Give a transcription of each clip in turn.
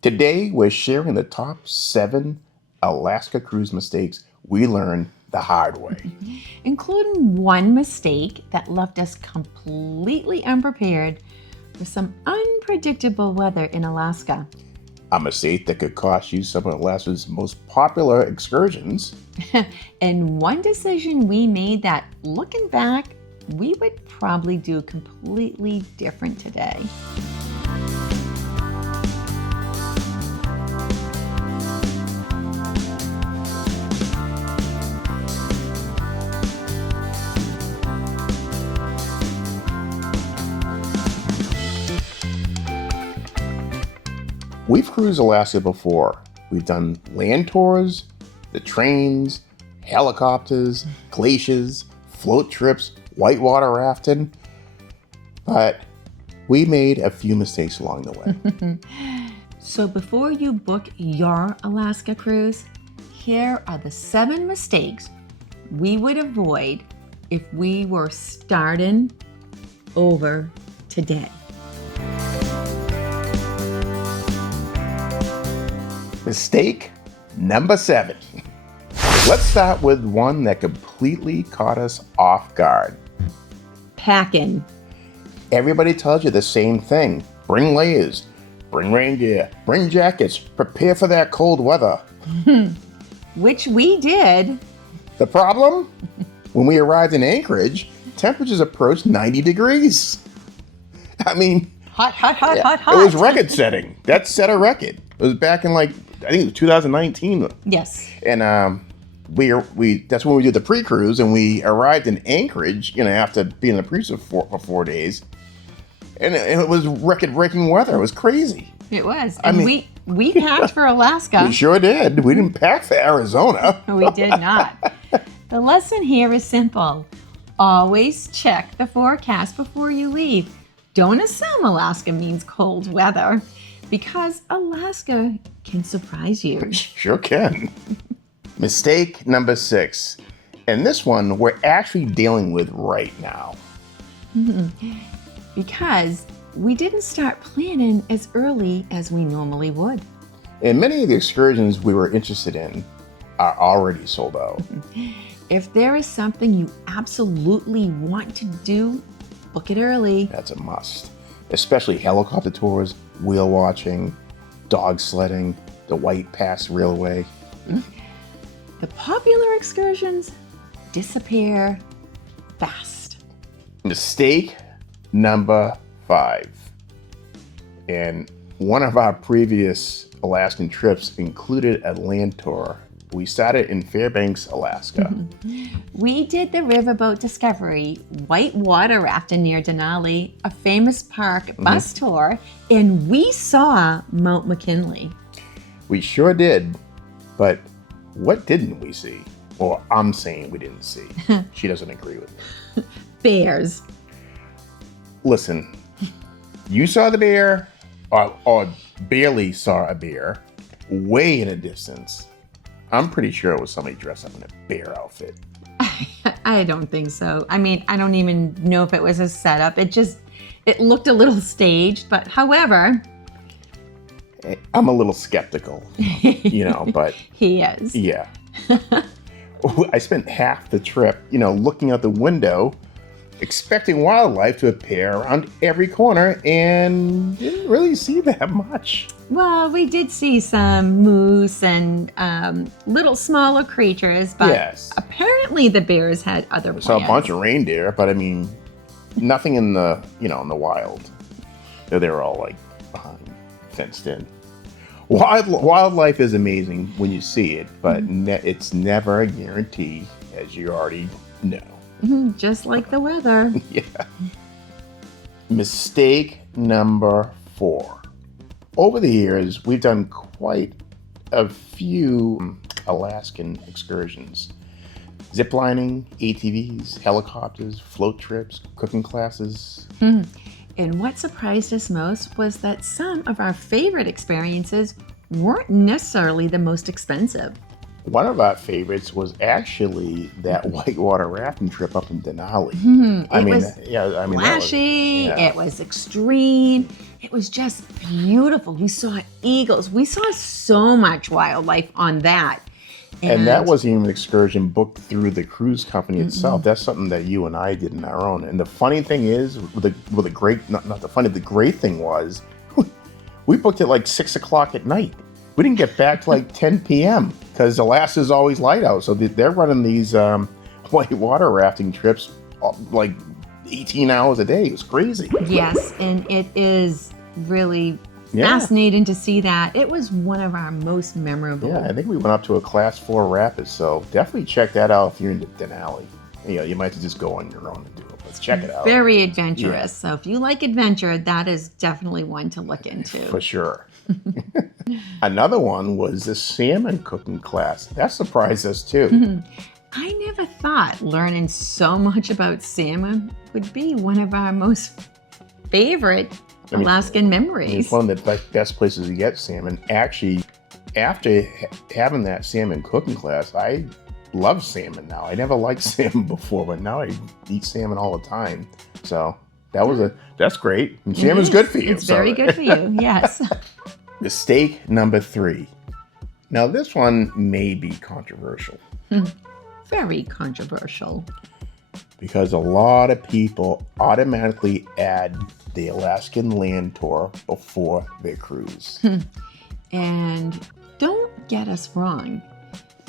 Today, we're sharing the top 7 Alaska cruise mistakes we learned the hard way. Including one mistake that left us completely unprepared for some unpredictable weather in Alaska. A mistake that could cost you some of Alaska's most popular excursions. And one decision we made that, looking back, we would probably do completely different today. We've cruised Alaska before. We've done land tours, the trains, helicopters, glaciers, float trips, whitewater rafting, but we made a few mistakes along the way. So before you book your Alaska cruise, here are the 7 mistakes we would avoid if we were starting over today. Mistake number 7. Let's start with one that completely caught us off guard. Packing. Everybody tells you the same thing. Bring layers, bring rain gear, bring jackets, prepare for that cold weather. Which we did. The problem? When we arrived in Anchorage, temperatures approached 90 degrees. I mean, Hot. it was record setting. That set a record. It was back in I think it was 2019. Yes. And we that's when we did the pre-cruise, and we arrived in Anchorage, after being in the cruise for 4 days. And it was record-breaking weather. It was crazy. It was. And we packed for Alaska. We sure did. We didn't pack for Arizona. We did not. The lesson here is simple. Always check the forecast before you leave. Don't assume Alaska means cold weather, because Alaska can surprise you. Sure can. Mistake number 6. And this one we're actually dealing with right now. Because we didn't start planning as early as we normally would. And many of the excursions we were interested in are already sold out. If there is something you absolutely want to do, book it early. That's a must. Especially helicopter tours, whale watching, dog sledding, the White Pass Railway. The popular excursions disappear fast. Mistake number 5. And one of our previous Alaskan trips included a land tour. We started in Fairbanks, Alaska. We did the Riverboat Discovery whitewater rafting near Denali, a famous park bus tour, and we saw Mount McKinley. We sure did, but what didn't we see? Or I'm saying we didn't see. She doesn't agree with me. Bears. Listen, you saw the bear, or barely saw a bear, way in a distance. I'm pretty sure it was somebody dressed up in a bear outfit. I don't think so. I mean, I don't even know if it was a setup. It looked a little staged, but however... I'm a little skeptical, but... He is. Yeah. I spent half the trip, looking out the window, expecting wildlife to appear around every corner, and didn't really see that much. Well, we did see some moose and little smaller creatures, but yes. Apparently the bears had other plans. I saw a bunch of reindeer, but I mean, nothing in the, in the wild. They were all behind, fenced in. Wildlife is amazing when you see it, but it's never a guarantee, as you already know. Just like the weather. Yeah. Mistake number 4. Over the years, we've done quite a few Alaskan excursions. Ziplining, ATVs, helicopters, float trips, cooking classes. And what surprised us most was that some of our favorite experiences weren't necessarily the most expensive. One of our favorites was actually that whitewater rafting trip up in Denali. It was flashy, that was, it was extreme, it was just beautiful. We saw eagles, we saw so much wildlife on that. And that wasn't even an excursion booked through the cruise company itself. That's something that you and I did on our own. And the funny thing is, the great thing was, we booked it like 6 o'clock at night. We didn't get back to like 10 p.m. because Alaska's always light out. So they're running these whitewater rafting trips like 18 hours a day. It was crazy. Yes, and it is really fascinating to see that. It was one of our most memorable. Yeah, I think we went up to a class 4 rapids. So definitely check that out if you're in Denali. You might have to just go on your own and do it. But check it out. Very adventurous. Yeah. So if you like adventure, that is definitely one to look into. For sure. Another one was the salmon cooking class. That surprised us too. I never thought learning so much about salmon would be one of our most favorite Alaskan memories. It's one of the best places to get salmon. Actually, after having that salmon cooking class, I love salmon now. I never liked salmon before, but now I eat salmon all the time. So that's great. And salmon's good for you. It's very good for you, yes. Mistake number 3. Now this one may be controversial. Very controversial. Because a lot of people automatically add the Alaskan land tour before their cruise. And don't get us wrong.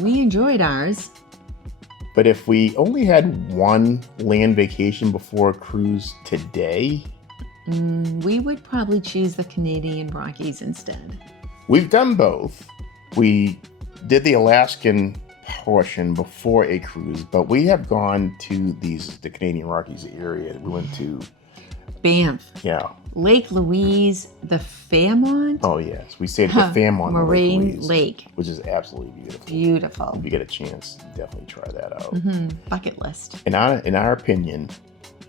We enjoyed ours. But if we only had one land vacation before a cruise today, we would probably choose the Canadian Rockies instead. We've done both. We did the Alaskan portion before a cruise, but we have gone to the Canadian Rockies area. We went to Banff. Yeah. Lake Louise, the Fairmont. Oh yes, we stayed at the Fairmont Moraine Lake, which is absolutely beautiful. Beautiful. If you get a chance, definitely try that out. Bucket list. In our opinion,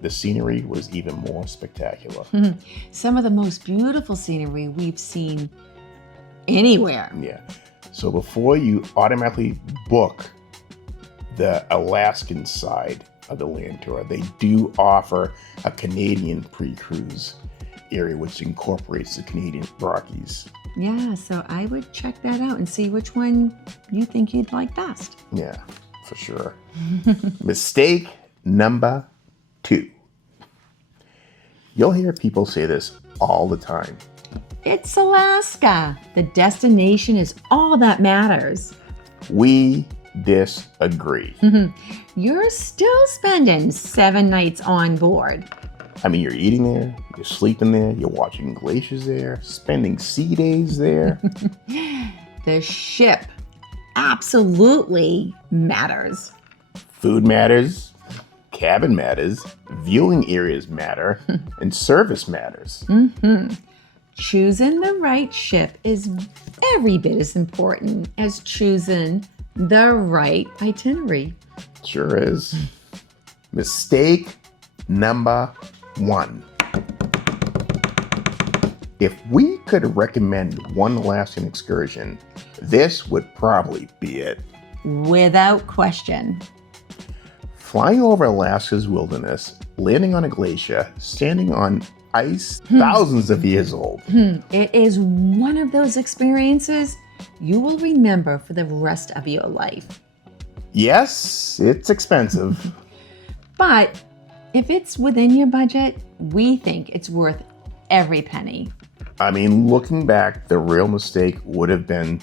the scenery was even more spectacular. Some of the most beautiful scenery we've seen anywhere. Yeah. So before you automatically book the Alaskan side of the land tour, they do offer a Canadian pre-cruise area which incorporates the Canadian Rockies. Yeah, so I would check that out and see which one you think you'd like best. Yeah, for sure. Mistake number 2. You'll hear people say this all the time. It's Alaska. The destination is all that matters. We disagree. You're still spending 7 nights on board. I mean, you're eating there, you're sleeping there, you're watching glaciers there, spending sea days there. The ship absolutely matters. Food matters, cabin matters, viewing areas matter, and service matters. Choosing the right ship is every bit as important as choosing the right itinerary. Sure is. Mistake number 1. If we could recommend one Alaskan excursion, this would probably be it. Without question. Flying over Alaska's wilderness, landing on a glacier, standing on ice thousands of years old. It is one of those experiences you will remember for the rest of your life. Yes, it's expensive. But if it's within your budget, we think it's worth every penny. I mean, looking back, the real mistake would have been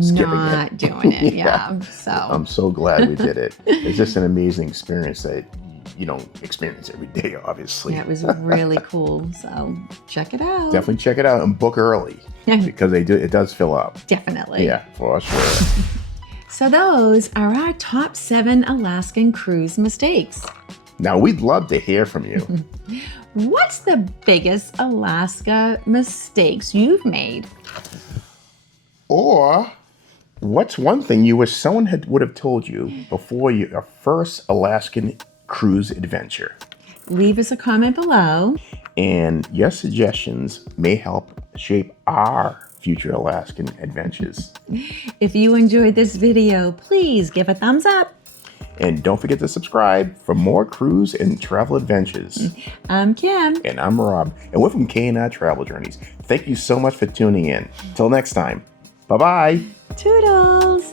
skipping Not it. doing it, yeah. So I'm so glad we did it. It's just an amazing experience that you don't experience every day, obviously. yeah, it was really cool. So check it out. Definitely check it out and book early because it does fill up. Definitely. Yeah, for sure. So those are our top 7 Alaskan cruise mistakes. Now, we'd love to hear from you. What's the biggest Alaska mistakes you've made? Or what's one thing you wish someone would have told you before your first Alaskan cruise adventure? Leave us a comment below. And your suggestions may help shape our future Alaskan adventures. If you enjoyed this video, please give a thumbs up. And don't forget to subscribe for more cruise and travel adventures. I'm Kim. And I'm Rob. And we're from K&I Travel Journeys. Thank you so much for tuning in. Till next time. Bye-bye. Toodles.